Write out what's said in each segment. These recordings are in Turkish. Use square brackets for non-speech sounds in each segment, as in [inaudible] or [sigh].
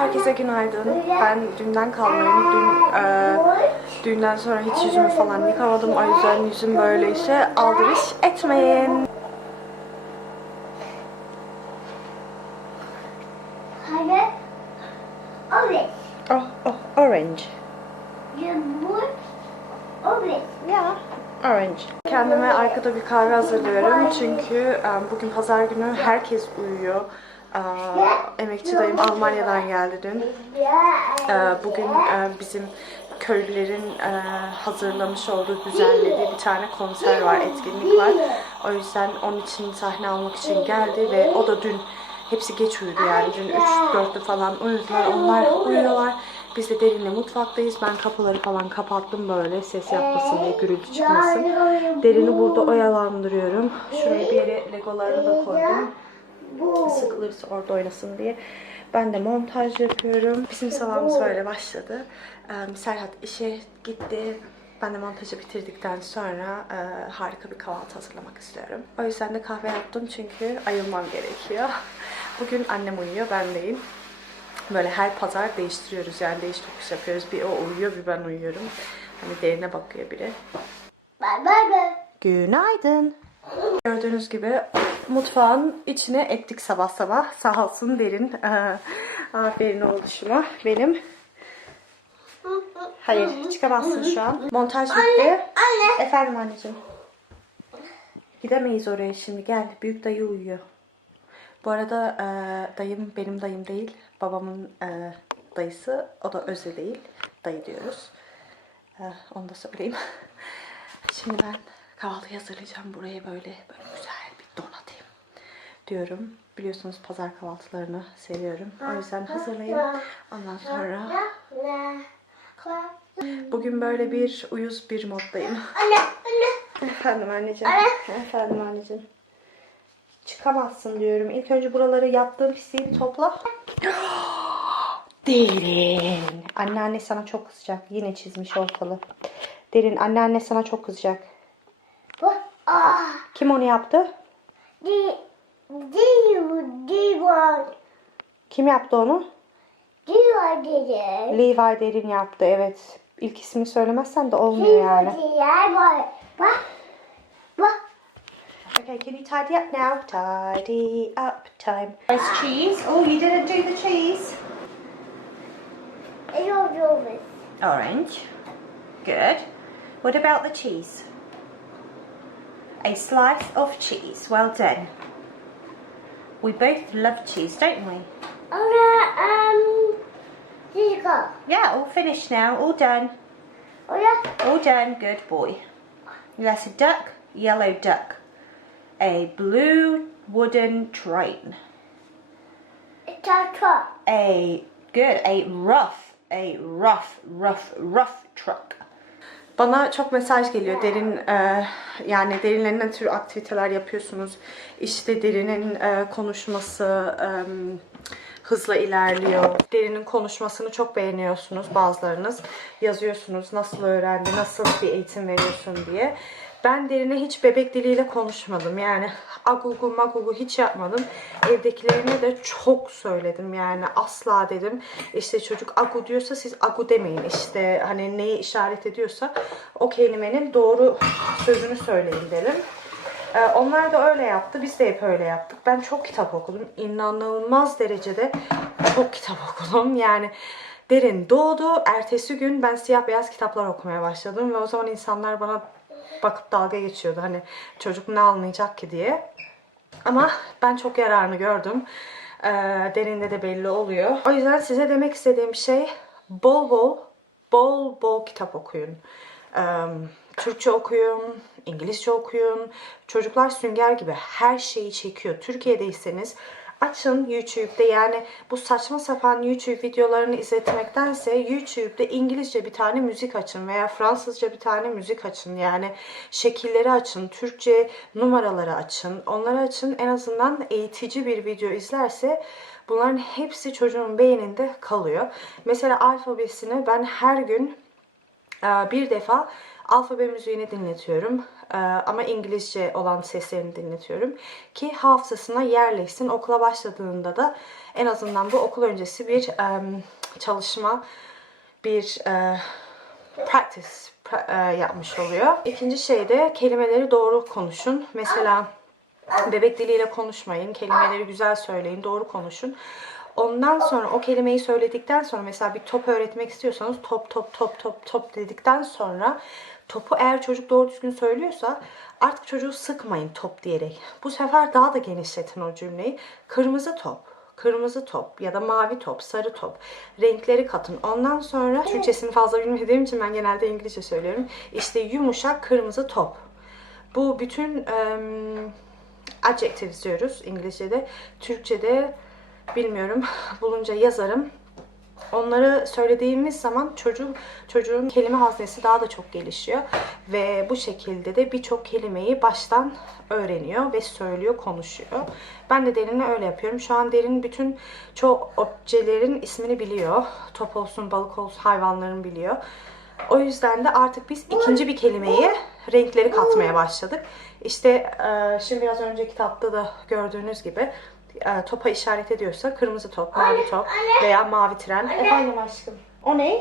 Herkese günaydın. Ben dünden kalmayayım. Dün, e, düğünden sonra hiç yüzümü falan yıkamadım. O yüzden yüzüm böyleyse aldırış etmeyin. Orange. Oh, oh, orange. Orange. Yeah. Orange. Kendime arkada bir kahve hazırlıyorum çünkü e, bugün pazar günü herkes uyuyor. E, emekçi dayım Almanya'dan geldi dün. E, bugün e, bizim köylülerin e, hazırlamış olduğu, düzenlediği bir tane konser var, etkinlik var. O yüzden onun için sahne almak için geldi ve o da dün hepsi geç uyudu yani. Dün 3-4'te falan uyudular. Onlar uyuyorlar. Biz de derinle mutfaktayız. Ben kapıları falan kapattım böyle ses yapmasın diye, gürültü çıkmasın. Derini burada oyalandırıyorum. Şuraya bir yere legolarını da koydum. Sıkılırsa orada oynasın diye. Ben de montaj yapıyorum. Bizim sabahımız böyle başladı. Ee, Serhat işe gitti. Ben de montajı bitirdikten sonra e, harika bir kahvaltı hazırlamak istiyorum. O yüzden de kahve yaptım çünkü ayılmam gerekiyor. [laughs] Bugün annem uyuyor, ben deyim. Böyle her pazar değiştiriyoruz yani değiş tokuş yapıyoruz. Bir o uyuyor, bir ben uyuyorum. Hani derine bakıyor biri. Bye bye bye. Günaydın. Gördüğünüz gibi mutfağın içine ettik sabah sabah. Sağ olsun derin. Ee, aferin oluşuma. Benim. Hayır çıkamazsın şu an. Montaj bitti. Anne. Efendim anneciğim. Gidemeyiz oraya şimdi gel. Büyük dayı uyuyor. Bu arada e, dayım benim dayım değil. Babamın e, dayısı. O da Özde değil. Dayı diyoruz. E, onu da söyleyeyim. Şimdi ben kahvaltı hazırlayacağım. Buraya böyle böyle güzel diyorum. Biliyorsunuz pazar kahvaltılarını seviyorum. O yüzden hazırlayayım. Ondan sonra bugün böyle bir uyuz bir moddayım. Anne. Anne. Efendim anneciğim. Efendim anneciğim. Çıkamazsın diyorum. İlk önce buraları yaptığım pisliği bir topla. [gasps] Derin. Anneanne sana çok kızacak. Yine çizmiş ortalığı. Derin anneanne sana çok kızacak. Bu. Ah. Kim onu yaptı? Di. Di. Di var. Kim yaptı onu? Di var dedi. Levi Derin yaptı evet. İlk ismini söylemezsen de olmuyor yani. Diğer var. Bak. Bak. Okay, can you tidy up now? Tidy up time. There's cheese. Oh, you didn't do the cheese. Yok yok. Orange. Good. What about the cheese? A slice of cheese. Well done. We both love cheese, don't we? Ona um. here you go. Yeah, all finished now. All done. Oh, yeah? All done. Good boy. That's a duck. Yellow duck. A blue wooden train. Tata. A good. A rough. A rough, rough, rough truck. Bana çok mesaj geliyor. Derin e, yani derinle ne tür aktiviteler yapıyorsunuz? İşte derinin e, konuşması e, hızla ilerliyor. Derinin konuşmasını çok beğeniyorsunuz bazılarınız. Yazıyorsunuz nasıl öğrendi, nasıl bir eğitim veriyorsun diye. Ben derine hiç bebek diliyle konuşmadım. Yani agugu magugu hiç yapmadım. Evdekilerine de çok söyledim. Yani asla dedim. İşte çocuk agu diyorsa siz agu demeyin. İşte hani neyi işaret ediyorsa o kelimenin doğru sözünü söyleyin dedim. Ee, onlar da öyle yaptı. Biz de hep öyle yaptık. Ben çok kitap okudum. İnanılmaz derecede çok kitap [laughs] okudum. Yani derin doğdu. Ertesi gün ben siyah beyaz kitaplar okumaya başladım. Ve o zaman insanlar bana bakıp dalga geçiyordu. Hani çocuk ne anlayacak ki diye. Ama ben çok yararını gördüm. Ee, derinde de belli oluyor. O yüzden size demek istediğim şey bol bol, bol bol kitap okuyun. Ee, Türkçe okuyun, İngilizce okuyun. Çocuklar sünger gibi her şeyi çekiyor. Türkiye'deyseniz açın YouTube'da yani bu saçma sapan YouTube videolarını izletmektense YouTube'da İngilizce bir tane müzik açın veya Fransızca bir tane müzik açın. Yani şekilleri açın, Türkçe numaraları açın. Onları açın en azından eğitici bir video izlerse bunların hepsi çocuğun beyninde kalıyor. Mesela alfabesini ben her gün bir defa alfabe müziğini dinletiyorum. Ee, ama İngilizce olan seslerini dinletiyorum. Ki hafızasına yerleşsin. Okula başladığında da en azından bu okul öncesi bir çalışma, bir e, practice pra- e, yapmış oluyor. İkinci şey de kelimeleri doğru konuşun. Mesela bebek diliyle konuşmayın. Kelimeleri güzel söyleyin, doğru konuşun. Ondan sonra o kelimeyi söyledikten sonra mesela bir top öğretmek istiyorsanız top top top top top dedikten sonra topu eğer çocuk doğru düzgün söylüyorsa artık çocuğu sıkmayın top diyerek. Bu sefer daha da genişletin o cümleyi. Kırmızı top, kırmızı top ya da mavi top, sarı top. Renkleri katın. Ondan sonra Türkçesini fazla bilmediğim için ben genelde İngilizce söylüyorum. İşte yumuşak kırmızı top. Bu bütün em, adjectives diyoruz İngilizce'de. Türkçe'de bilmiyorum [laughs] bulunca yazarım. Onları söylediğimiz zaman çocuk çocuğun kelime haznesi daha da çok gelişiyor ve bu şekilde de birçok kelimeyi baştan öğreniyor ve söylüyor, konuşuyor. Ben de Derin'le öyle yapıyorum. Şu an Derin bütün çoğu objelerin ismini biliyor. Top olsun, balık olsun, hayvanların biliyor. O yüzden de artık biz ikinci bir kelimeyi renkleri katmaya başladık. İşte şimdi biraz önce kitapta da gördüğünüz gibi topa işaret ediyorsa kırmızı top, mavi top veya mavi tren. Efendim aşkım. O ne?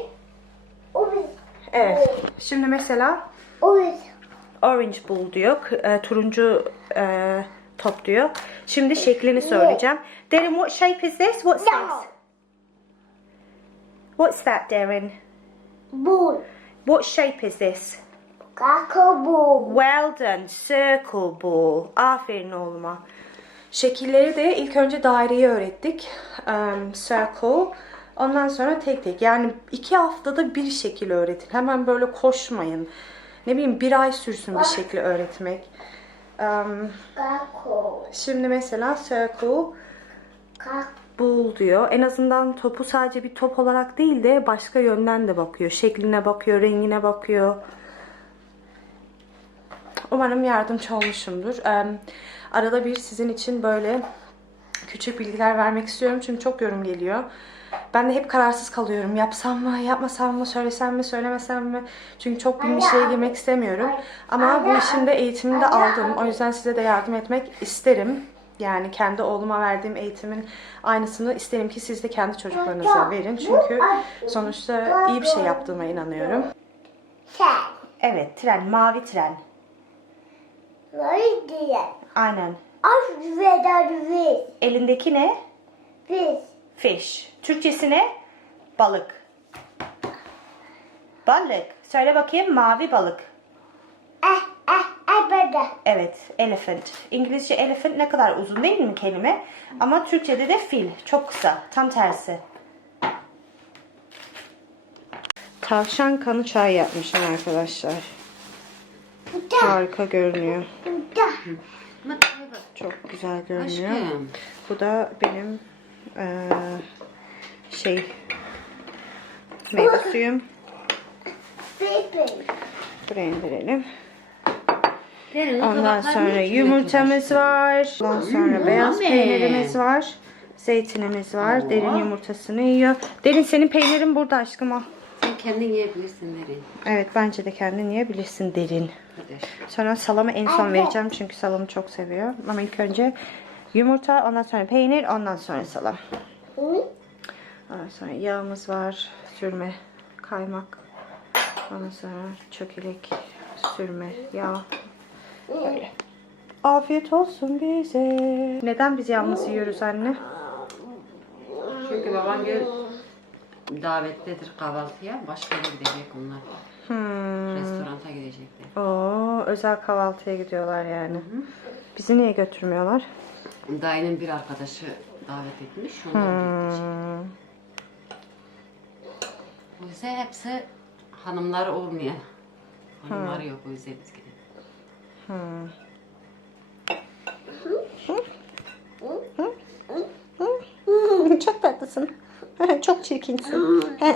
O biz. Evet. Şimdi mesela O biz. orange bull diyor. E, turuncu e, top diyor. Şimdi şeklini söyleyeceğim. Derin what shape is this? What's No. this? What's that Derin? Bull. What shape is this? Kako bull. Well done. Circle ball. Aferin oğluma. Şekilleri de ilk önce daireyi öğrettik. Um, circle. Ondan sonra tek tek. Yani iki haftada bir şekil öğretin. Hemen böyle koşmayın. Ne bileyim bir ay sürsün bir şekli öğretmek. Um, şimdi mesela circle bul diyor. En azından topu sadece bir top olarak değil de başka yönden de bakıyor. Şekline bakıyor, rengine bakıyor. Umarım yardımcı olmuşumdur. Em, Arada bir sizin için böyle küçük bilgiler vermek istiyorum. Çünkü çok yorum geliyor. Ben de hep kararsız kalıyorum. Yapsam mı, yapmasam mı, söylesem mi, söylemesem mi? Çünkü çok bin bir şeye girmek istemiyorum. Ama bu işin de eğitimini de aldım. O yüzden size de yardım etmek isterim. Yani kendi oğluma verdiğim eğitimin aynısını isterim ki siz de kendi çocuklarınıza verin. Çünkü sonuçta iyi bir şey yaptığıma inanıyorum. Evet, tren, mavi tren. Diye. Aynen. Aç veda biz. Elindeki ne? Biz. Fish. Türkçesi ne? Balık. Balık. Söyle bakayım mavi balık. Eh eh eh böyle. Evet, elephant. İngilizce elephant ne kadar uzun değil mi kelime? Ama Türkçe'de de fil. Çok kısa. Tam tersi. Tavşan kanı çay yapmışım arkadaşlar. Bu da. Harika görünüyor. Bu da. Çok güzel görünüyor. Aşkım. Bu da benim eee, şey meyve suyum. Buraya indirelim. Derin, o Ondan tabaklar sonra yumurtamız var. Ondan sonra beyaz peynirimiz var. Zeytinimiz var. Derin yumurtasını yiyor. Derin senin peynirin burada aşkım al. Sen kendin yiyebilirsin Derin. Evet bence de kendin yiyebilirsin derin. Sonra salamı en son vereceğim çünkü salamı çok seviyor. Ama ilk önce yumurta, ondan sonra peynir, ondan sonra salam. Ondan sonra yağımız var, sürme, kaymak. Ondan sonra çökelek, sürme, yağ. Böyle. Afiyet olsun bize. Neden biz yalnız yiyoruz anne? Çünkü baban gel davettedir kahvaltıya. Başka yere gidecek onlar. Hmm. Restoranta gidecekler. Oo, özel kahvaltıya gidiyorlar yani. Bizi niye götürmüyorlar? Dayının bir arkadaşı davet etmiş. Onlar gidecek. Hmm. O yüzden hepsi hanımları olmayan. Hanımları yok o yüzden biz gidelim. Hmm. [laughs] Çok tatlısın. [laughs] Çok çirkinsin. [laughs]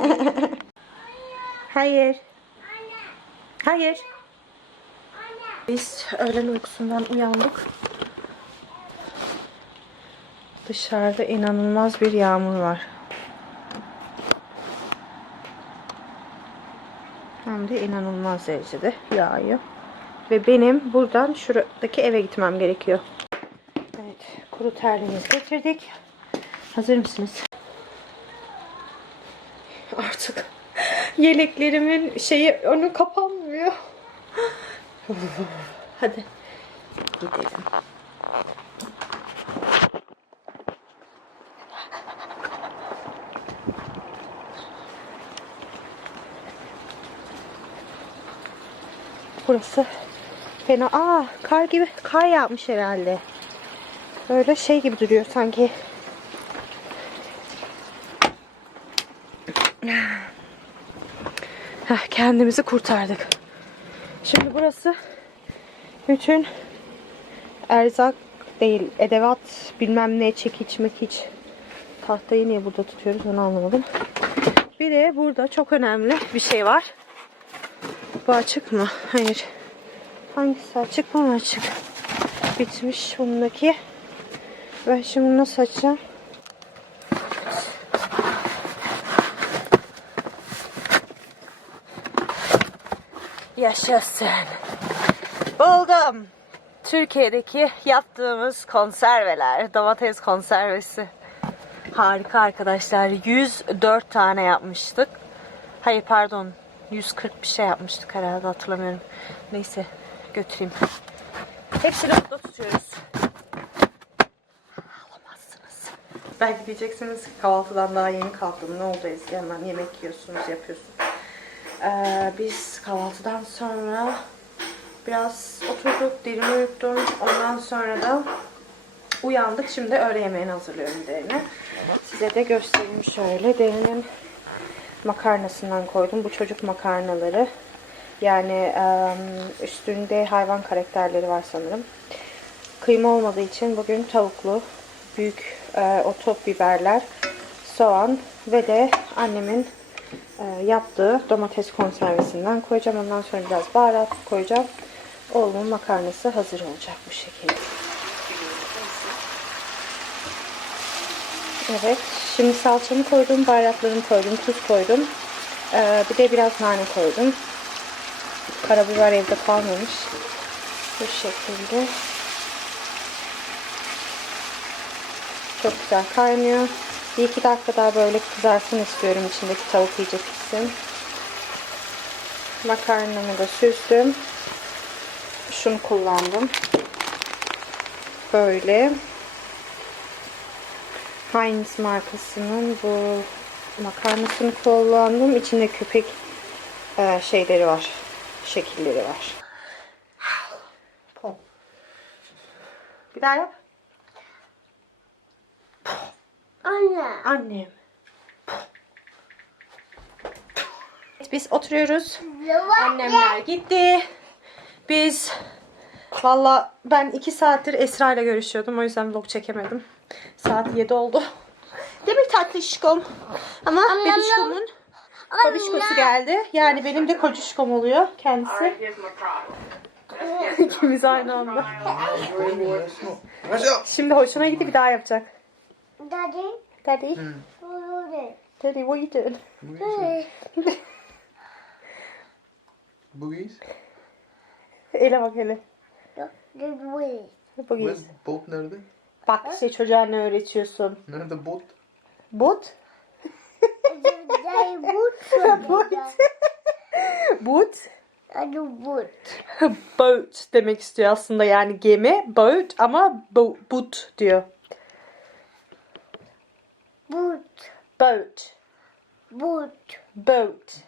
Hayır. Hayır. Biz öğlen uykusundan uyandık. Dışarıda inanılmaz bir yağmur var. hem de inanılmaz derecede yağıyor. Ve benim buradan şuradaki eve gitmem gerekiyor. Evet, kuru terliğimizi getirdik. Hazır mısınız? Artık yeleklerimin şeyi önü kapanmıyor. Hadi gidelim. Burası fena. Aa kar gibi kar yağmış herhalde. Böyle şey gibi duruyor sanki. Heh, kendimizi kurtardık. Şimdi burası bütün erzak değil, edevat bilmem ne çekiç mekiç. Tahtayı niye burada tutuyoruz onu anlamadım. Bir de burada çok önemli bir şey var. Bu açık mı? Hayır. Hangisi açık bu mu açık? Bitmiş bundaki. Ben şimdi bunu nasıl açacağım? Yaşasın. Buldum. Türkiye'deki yaptığımız konserveler. Domates konservesi. Harika arkadaşlar. 104 tane yapmıştık. Hayır pardon. 140 bir şey yapmıştık herhalde hatırlamıyorum. Neyse götüreyim. Hepsini burada tutuyoruz. Alamazsınız. Belki diyeceksiniz ki kahvaltıdan daha yeni kalktım. Ne oldu Ezgi? Hemen yemek yiyorsunuz, yapıyorsunuz. Ee, biz kahvaltıdan sonra biraz oturduk, derin uyuttum. Ondan sonra da uyandık. Şimdi öğle yemeğini hazırlıyorum derine. Size de göstereyim şöyle. Derinin makarnasından koydum. Bu çocuk makarnaları. Yani üstünde hayvan karakterleri var sanırım. Kıyma olmadığı için bugün tavuklu, büyük o top biberler, soğan ve de annemin yaptığı domates konservesinden koyacağım. Ondan sonra biraz baharat koyacağım. Oğlumun makarnası hazır olacak bu şekilde. Evet. Şimdi salçamı koydum, baharatlarımı koydum, tuz koydum. Ee, bir de biraz nane koydum. Karabiber evde kalmamış. Bu şekilde. Çok güzel kaynıyor. Bir iki dakika daha böyle kızarsın istiyorum. içindeki tavuk iyice pişsin. Makarnamı da süzdüm. Şunu kullandım. Böyle. Heinz markasının bu makarnasını kullandım. İçinde köpek e, şeyleri var. Şekilleri var. Bir daha yap. Anne. Annem. Biz oturuyoruz. Annemler gitti. Biz valla ben iki saattir Esra ile görüşüyordum. O yüzden vlog çekemedim. Saat 7 oldu. Değil mi tatlışkom? Ama bebişkomun babişkosu geldi. Yani benim de kocuşkom oluyor kendisi. İkimiz aynı anda. Şimdi hoşuna gitti bir daha yapacak. Daddy. Daddy, Daddy. Daddy what are you doing? [laughs] Boogies? Ele bak hele. Where's bot nerede? Bak işte çocuğa ne öğretiyorsun. Nerede bot? Bot? Daddy boot. Boot. Boot. Daddy boot. Boat demek istiyor aslında yani gemi. Boat ama bo- boot diyor. Boot. Boat. Boot. Boat.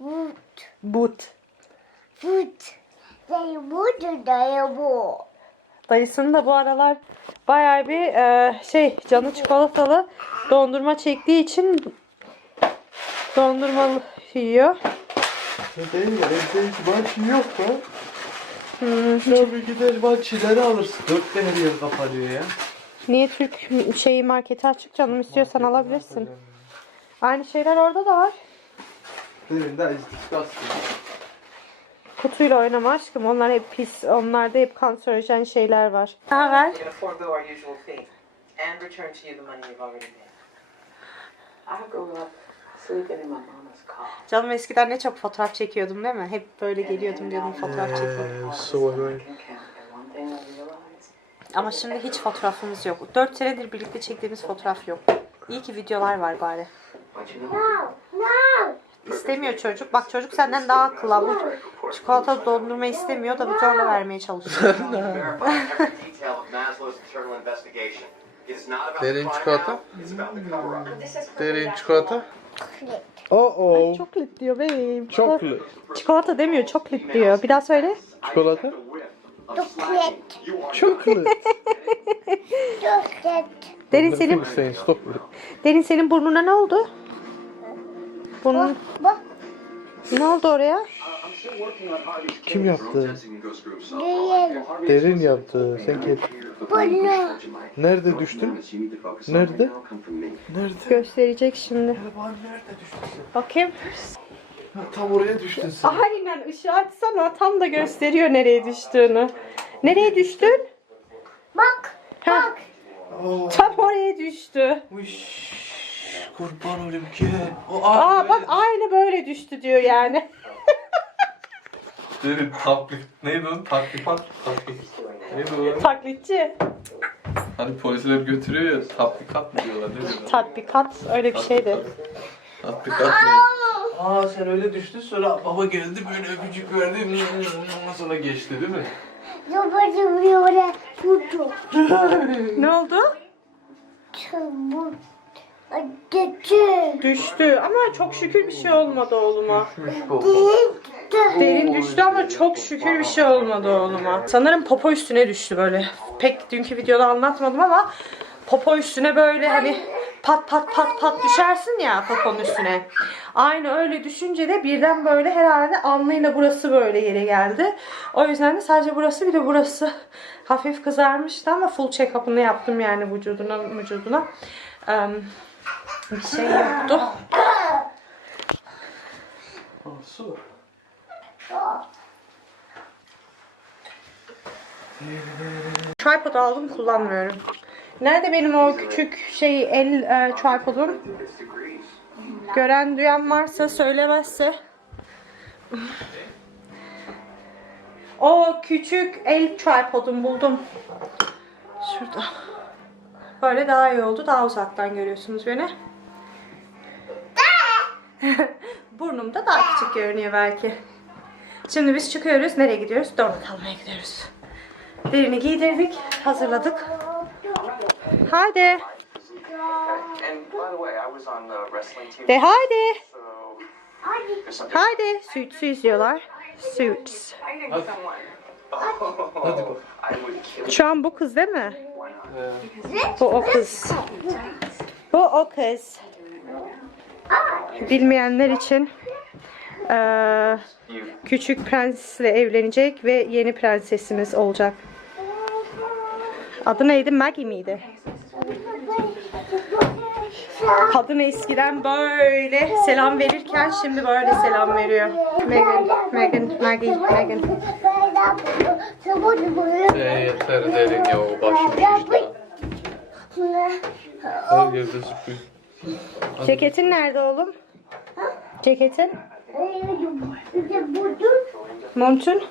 Boot. Boot. Boot. Daddy boot. Daddy boot. Dayısının da bu aralar bayağı bir e, şey canı çikolatalı dondurma çektiği için dondurmalı yiyor. Ne değil ya evde hiç bahçe yok da. Hmm, Şöyle gider bahçeleri alırsın. Dört tane her yer kapanıyor ya. Niye Türk şeyi marketi açık canım istiyorsan alabilirsin. Aynı şeyler orada da var. Demin de disgusting. Kutuyla oynama aşkım. Onlar hep pis. Onlarda hep kanserojen şeyler var. Ne haber? We're going to forego our usual fee and return to you the money you've already paid. I grew up Sleeping in my mama's car. Canım eskiden ne çok fotoğraf çekiyordum değil mi? Hep böyle geliyordum diyordum fotoğraf çekiyordum. Ee, so annoying. Can count. And one thing I realized. Ama şimdi hiç fotoğrafımız yok. 4 senedir birlikte çektiğimiz fotoğraf yok. İyi ki videolar var bari. İstemiyor çocuk. Bak çocuk senden daha akıllı. Bu çikolata dondurma istemiyor da bu zorla vermeye çalışıyor. [laughs] Derin çikolata. Derin çikolata. Oh oh. Chocolate diyor bebeğim. Chocolate. Çikolata demiyor, chocolate diyor. Bir daha söyle. Çikolata. Chocolate. Derin senin, saying stop. Derin senin burnuna ne oldu? Burnun, Bak. ne oldu oraya? Kim yaptı? Derin yaptı. Sen git. Bunu. Nerede düştün? Nerede? Nerede? Gösterecek şimdi. Bakayım. Ha, Tam oraya düştün sen. Aynen ışığı açsana tam da gösteriyor nereye düştüğünü. Nereye düştün? Bak. Bak. Oh, tam oraya düştü. uş. Kurban olayım ki. Aa bak aynı böyle düştü diyor yani. Derin taklit. Neydi o? Taklipat. Taklit. Neydi o? Taklitçi. Hani polisler götürüyor ya. Tatbikat mı diyorlar? Ne diyorlar? Tatbikat öyle bir şeydi. Tatbikat ne? Aa sen öyle düştün sonra baba geldi böyle öpücük verdi. Sonra geçti değil mi? Babacım böyle tutu. [laughs] Ne oldu? Çabuk. Düştü ama çok şükür bir şey olmadı oğluma. Düşmüş baba. Derin düştü ama çok şükür bir şey olmadı oğluma. Sanırım popo üstüne düştü böyle. Pek dünkü videoda anlatmadım ama popo üstüne böyle hani pat pat pat pat düşersin ya poponun üstüne. Aynı öyle düşünce de birden böyle herhalde alnıyla burası böyle yere geldi. O yüzden de sadece burası bir de burası hafif kızarmıştı ama full check-up'ını yaptım yani vücuduna vücuduna. Em, bir şey yoktu. Su. Tripod aldım kullanmıyorum. Nerede benim o küçük şey el e, tripodum? Gören duyan varsa söylemezse. O küçük el tripodum buldum. Şurada. Böyle daha iyi oldu. Daha uzaktan görüyorsunuz beni. [laughs] Burnumda daha küçük görünüyor belki. Şimdi biz çıkıyoruz. Nereye gidiyoruz? Donut almaya gidiyoruz. Birini giydirdik, hazırladık. Hadi. And by the way, I was on the wrestling team, De something. Hadi. Suits'u izliyorlar. Suits. Kill Şu an bu kız değil mi? Not? Bu o kız. Bu o kız. Bilmeyenler için eee, You küçük prensle evlenecek ve yeni prensesimiz olacak. Adı neydi? Maggie miydi? Kadın eskiden böyle selam verirken şimdi böyle selam veriyor. Megan, Megan, Maggie, Megan. Ee, yeter derin ya o başım. Her yerde zıplıyor. Ceketin nerede oğlum? Ceketin? Montun?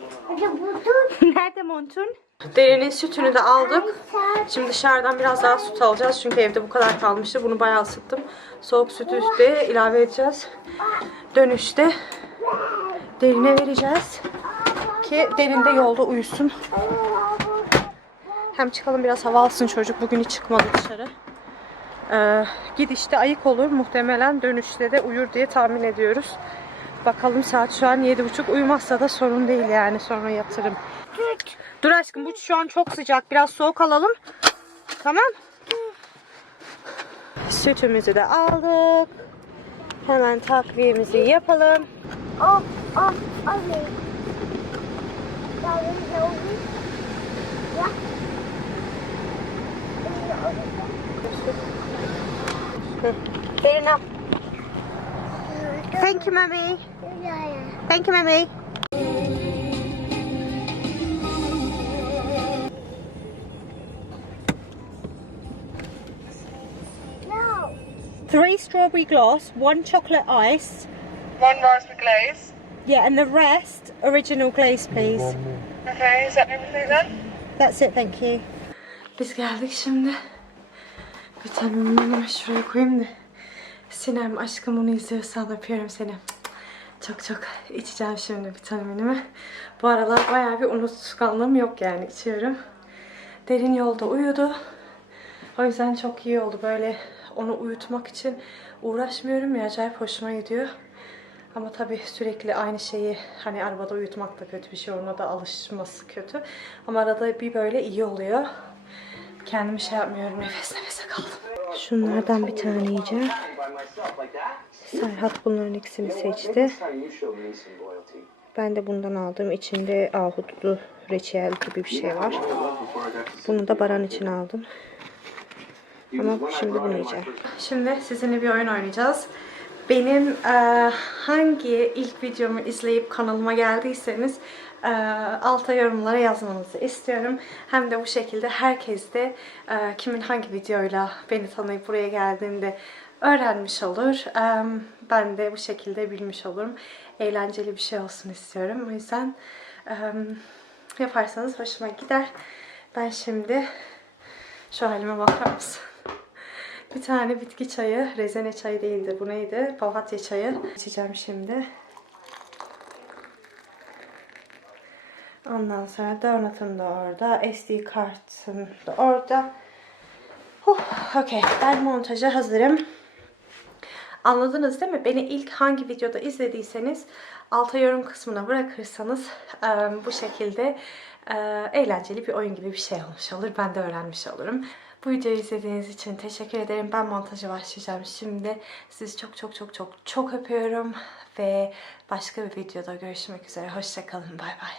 [laughs] Nerede montun? Derinin sütünü de aldık. Şimdi dışarıdan biraz daha süt alacağız. Çünkü evde bu kadar kalmıştı. Bunu bayağı ısıttım. Soğuk sütü de ilave edeceğiz. Dönüşte derine vereceğiz. Ki derin de yolda uyusun. Hem çıkalım biraz hava alsın çocuk. Bugün hiç çıkmadı dışarı. Ee, gidişte ayık olur. Muhtemelen dönüşte de uyur diye tahmin ediyoruz. Bakalım saat şu an 7.30. Uyumazsa da sorun değil yani. Sonra yatırım. Dur aşkım bu şu an çok sıcak. Biraz soğuk alalım. Tamam. Sütümüzü de aldık. Hemen takviyemizi yapalım. Darling. Yeah. Derin al. Thank you mommy. Thank you mommy. Three strawberry gloss, one chocolate ice. One raspberry glaze. Yeah, and the rest original glaze, please. Okay, is that everything then? That's it, thank you. Biz geldik şimdi. Menümü şuraya koyayım da. Sinem aşkım onu izliyorsan öpüyorum seni. Çok çok içeceğim şimdi bir tane menümü. Bu aralar bayağı bir unutkanlığım yok yani içiyorum. Derin yolda uyudu. O yüzden çok iyi oldu böyle onu uyutmak için uğraşmıyorum ya acayip hoşuma gidiyor. Ama tabii sürekli aynı şeyi hani arabada uyutmak da kötü bir şey. Ona da alışması kötü. Ama arada bir böyle iyi oluyor. Kendimi şey yapmıyorum. Nefes nefese kaldım. Şunlardan bir tane yiyeceğim. Serhat bunların ikisini seçti. Ben de bundan aldım. İçinde ahudlu reçel gibi bir şey var. Bunu da Baran için aldım. Ama şimdi bunu yiyeceğim. Şimdi sizinle bir oyun oynayacağız. Benim eee, hangi ilk videomu izleyip kanalıma geldiyseniz eee, alta yorumlara yazmanızı istiyorum. Hem de bu şekilde herkes de eee, kimin hangi videoyla beni tanıyıp buraya geldiğinde öğrenmiş olur. Eee, ben de bu şekilde bilmiş olurum. Eğlenceli bir şey olsun istiyorum. O yüzden eee, yaparsanız hoşuma gider. Ben şimdi şu halime bakar mısın? Bir tane bitki çayı, rezene çayı değildi. Bu neydi? Papatya çayı. İçeceğim şimdi. Ondan sonra donut'um da orada. SD kartım da orada. Huh, Okey. Ben montaja hazırım. Anladınız değil mi? Beni ilk hangi videoda izlediyseniz alta yorum kısmına bırakırsanız bu şekilde eğlenceli bir oyun gibi bir şey olmuş olur. Ben de öğrenmiş olurum. Bu videoyu izlediğiniz için teşekkür ederim. Ben montaja başlayacağım şimdi. Sizi çok çok çok çok çok öpüyorum ve başka bir videoda görüşmek üzere. Hoşçakalın. Bay bay.